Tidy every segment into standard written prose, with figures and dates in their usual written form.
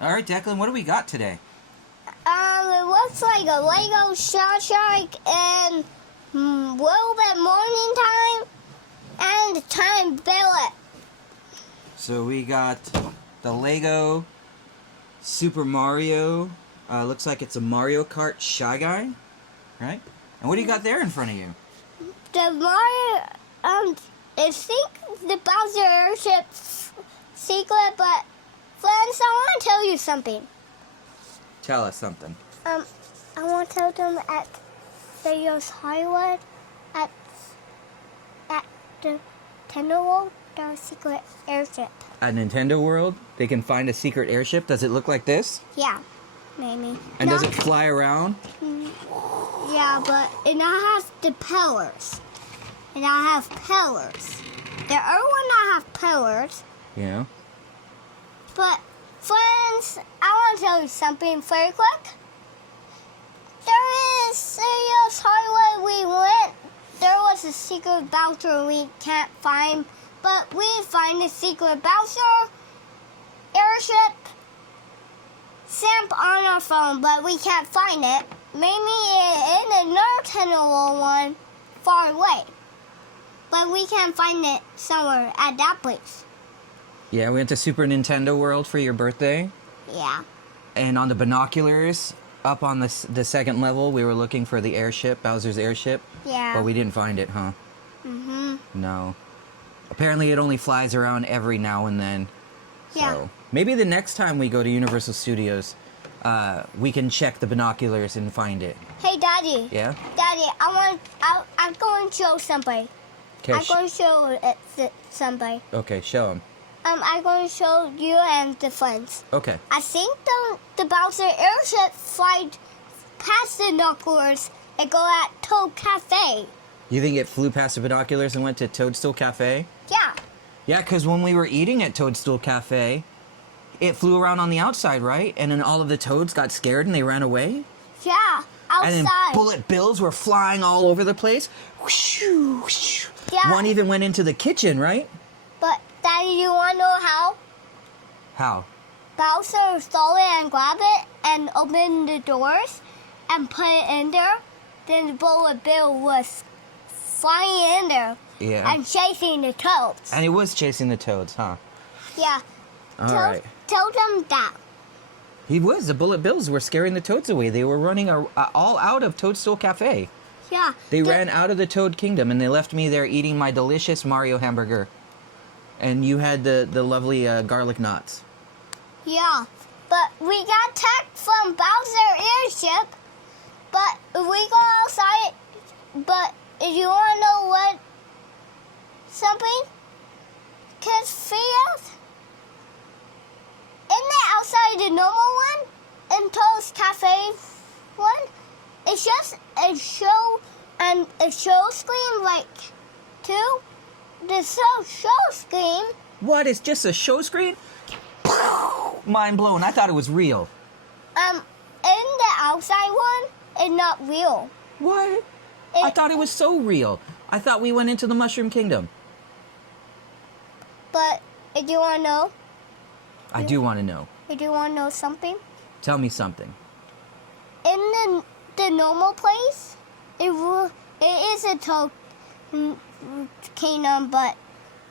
All right, Declan, what do we got today? It looks like a Lego Shot Shark and a little bit morning time and time billet. So we got the Lego Super Mario. Looks like it's a Mario Kart Shy Guy, right? And what do you got there in front of you? The Mario, I think the Bowser airship's secret, but friends, I want to tell you something. Tell us something. I want to tell them at Studios Hollywood, at the Nintendo World, there's a secret airship. At Nintendo World, they can find a secret airship. Does it look like this? Yeah, maybe. And does it fly around? Yeah, but it not has the pillars. It not have pillars. The other one not have pillars. Yeah. But friends, I want to tell you something very quick. There is Studios Hollywood we went. There was a secret Bowser we can't find, but we find the secret Bowser airship stamp on our phone, but we can't find it. Maybe in another Nintendo one far away, but we can't find it somewhere at that place. Yeah, we went to Super Nintendo World for your birthday. Yeah. And on the binoculars, up on the second level, we were looking for the airship, Bowser's airship. Yeah. But we didn't find it, huh? Mhm. No. Apparently it only flies around every now and then. Yeah. So maybe the next time we go to Universal Studios, we can check the binoculars and find it. Hey, Daddy. Yeah? Daddy, I'm going to show somebody. I'm going to show it to somebody. Okay, show them. I'm going to show you and the friends. Okay. I think the Bowser airship flies past the binoculars and go at Toad Cafe. You think it flew past the binoculars and went to Toadstool Cafe? Yeah. Yeah, because when we were eating at Toadstool Cafe, it flew around on the outside, right? And then all of the toads got scared and they ran away? Yeah, outside. And then bullet bills were flying all over the place. Whoosh, whoosh. Yeah. One even went into the kitchen, right? But, Daddy, you want to know how? How? Bowser stole it and grabbed it and opened the doors and put it in there. Then the bullet bill was flying in there. Yeah. And chasing the toads. And it was chasing the toads, huh? Yeah. All right. Tell them that. He was. The bullet bills were scaring the toads away. They were running all out of Toadstool Cafe. Yeah. They ran out of the Toad Kingdom, and they left me there eating my delicious Mario hamburger. And you had the lovely garlic knots. Yeah. But we got text from Bowser airship. But if we go outside, but if you want to know what something, kids see us. Isn't it outside the normal one? In Toad's Cafe one? It's just a show and a show screen like two. The show screen. What? It's just a show screen? Mind blown. I thought it was real. In the outside one, it's not real. What? I thought it was so real. I thought we went into the Mushroom Kingdom. But if you want to know, I do want to know. if you want to know something, Tell me something. in the normal place, it is a Toad Kingdom, but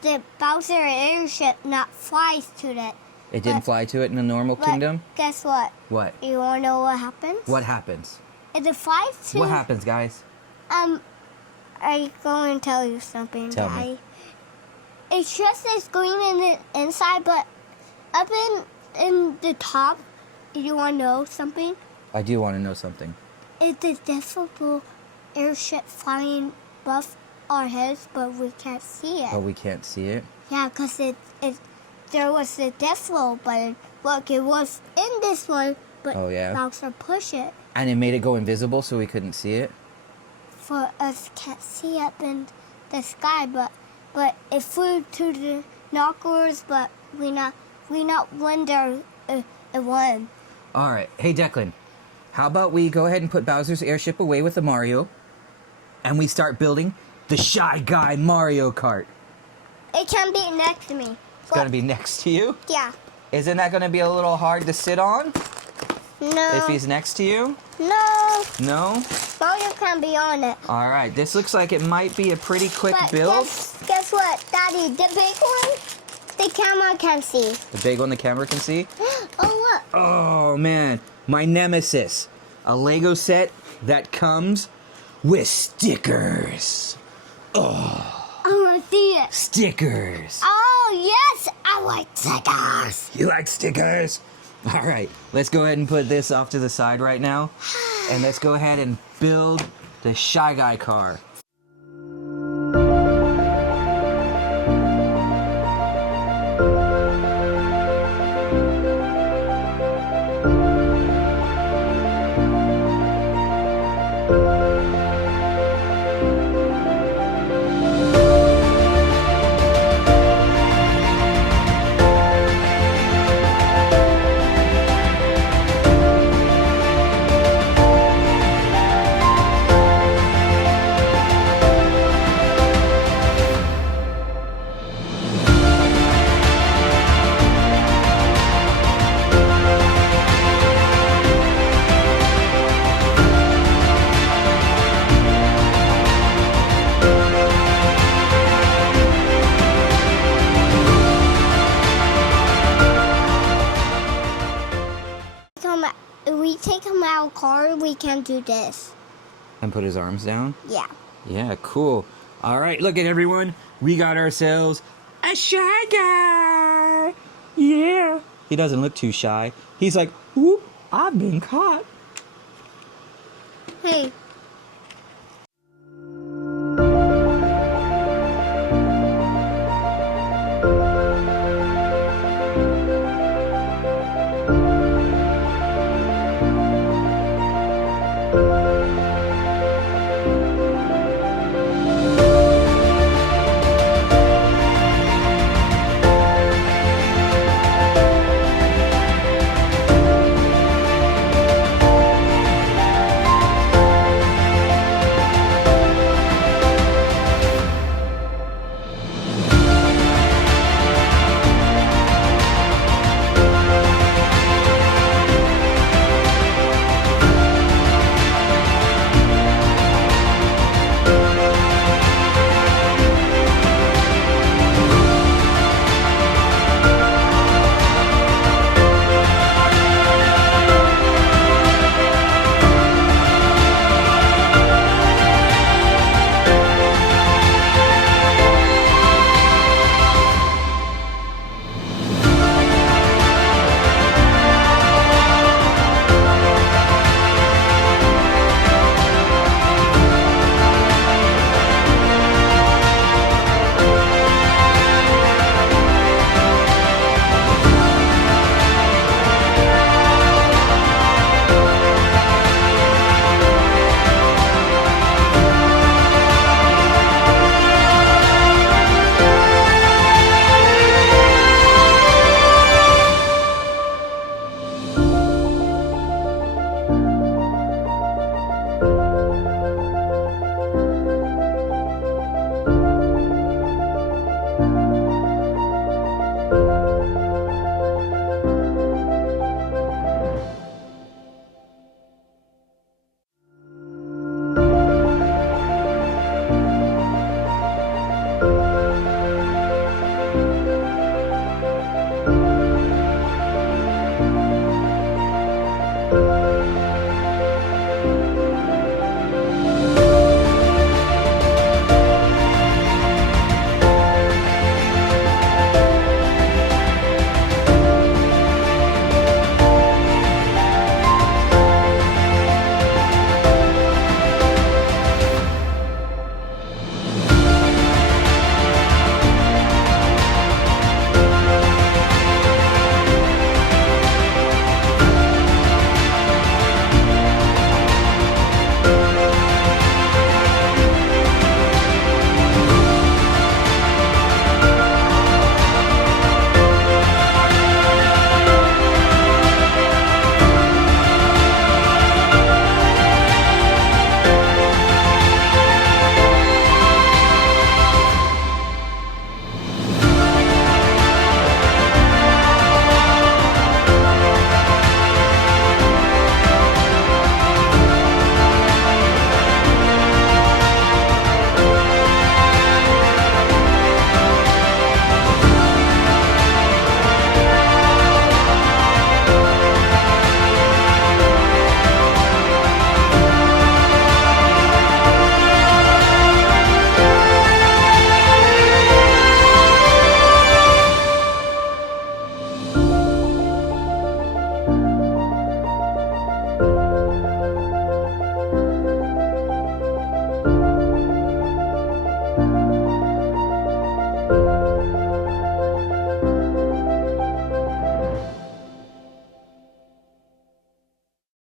the Bowser airship not flies to that. It didn't fly to it in the normal But kingdom? guess what? What? You want to know what happens? What happens? If it flies to... What happens, guys? I'm going to tell you something. Tell me. It's just as green in the inside, but up in the top, if you want to know something, I do want to know something. it's a difficult airship flying above our heads, but we can't see it. Oh, we can't see it? Yeah, because there was a death roll button. Look, it was in this one, but Oh, yeah? Bowser pushed it. And it made it go invisible so we couldn't see it? For us can't see up in the sky, but it flew to the knockers, but we not win there. It won. All right. Hey, Declan, how about we go ahead and put Bowser's airship away with the Mario, and we start building the Shy Guy Mario Kart? It can be next to me. It's got to be next to you? Yeah. Isn't that going to be a little hard to sit on No. if he's next to you? No. No? Mario can be on it. All right, this looks like it might be a pretty quick But build. guess what, Daddy? The big one, the camera can see. The big one the camera can see? Oh, look. Oh, man. My nemesis. A Lego set that comes with stickers. Oh, I want to see it. stickers. Oh, yes. I like stickers. You like stickers? All right, let's go ahead and put this off to the side right now. And let's go ahead and build the Shy Guy car. If we take him out of the car, we can do this. And put his arms down? Yeah. Yeah, cool. All right, look at everyone. We got ourselves a Shy Guy. Yeah. He doesn't look too shy. He's like, whoop, I've been caught. Hey.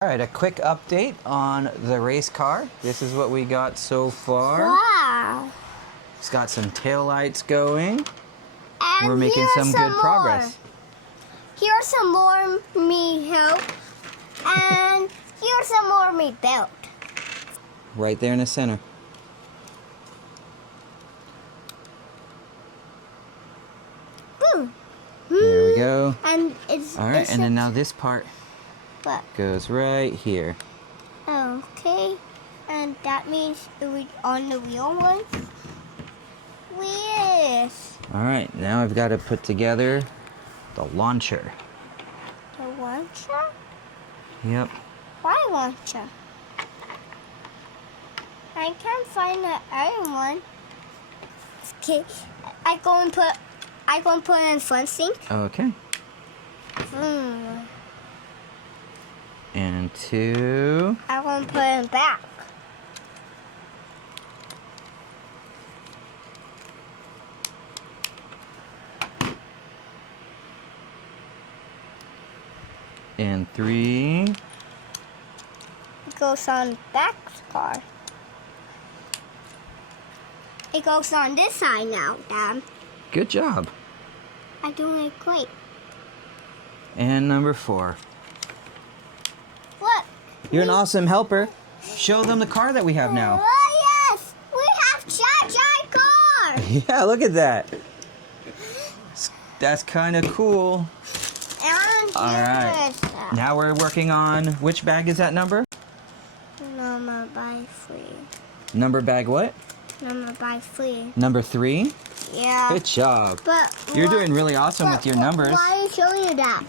All right, a quick update on the race car. This is what we got so far. Wow. It's got some taillights going. And We're making here's some good more. progress. Here's some more me help. And here's some more me belt. Right there in the center. Boom. There we go. And it's All right, and then now this part what? goes right here. Okay. And that means we on the wheel ones. Yes. All right, now I've got to put together the launcher. The launcher? Yep. Why launcher? I can't find the other one. Okay, I go and put it in front sink. Okay. And 2. I'm gonna put it in back. And 3. It goes on back car. It goes on this side now, Dad. Good job. I'm doing it great. And number 4. Look. You're an awesome helper. Show them the car that we have now. Oh yes, we have Shy car. Yeah, look at that. That's kind of cool. And All right. Now we're working on, which bag is that number? Number by 3. Number bag what? Number by 3. Number 3? Yeah. Good job. But You're doing really awesome with your numbers. Why are you showing you that?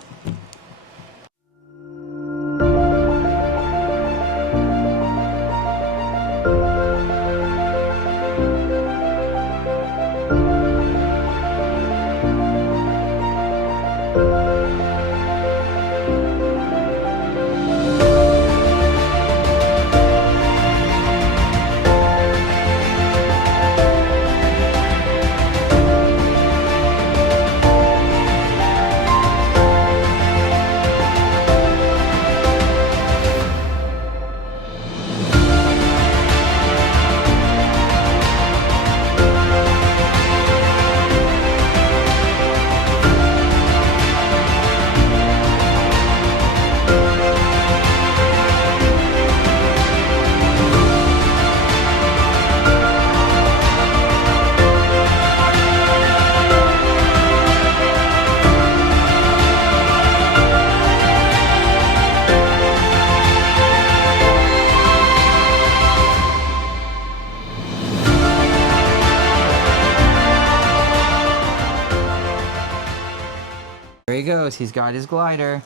There he goes. He's got his glider.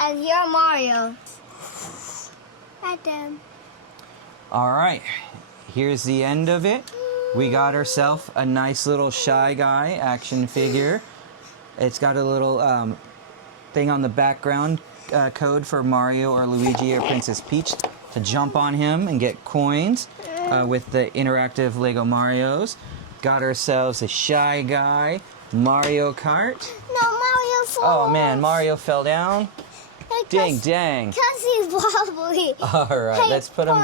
And here Mario. Right there. All right. Here's the end of it. We got ourselves a nice little Shy Guy action figure. It's got a little thing on the background code for Mario or Luigi or Princess Peach to jump on him and get coins with the interactive Lego Marios. Got ourselves a Shy Guy Mario Kart. No, Mario falls. Oh man, Mario fell down. Dang, dang. Because he's wobbly. All right, Hey, let's put him.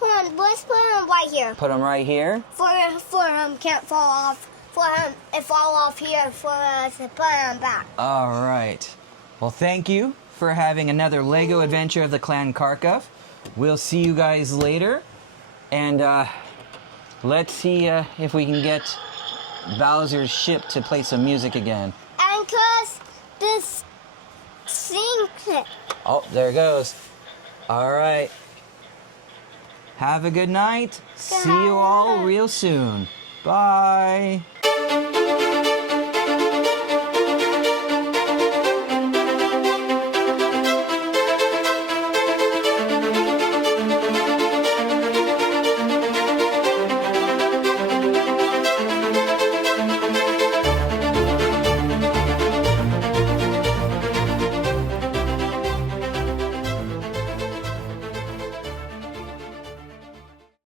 Hold on, let's put him right here. Put him right here. For him can't fall off. For him it fall off here for us to put him back. All right. Well, thank you for having another Lego adventure of the Clan Carkhuff. We'll see you guys later. And let's see if we can get Bowser's ship to play some music again. And cause this sink. Oh, there it goes. All right. Have a good night. See you all real soon. Bye.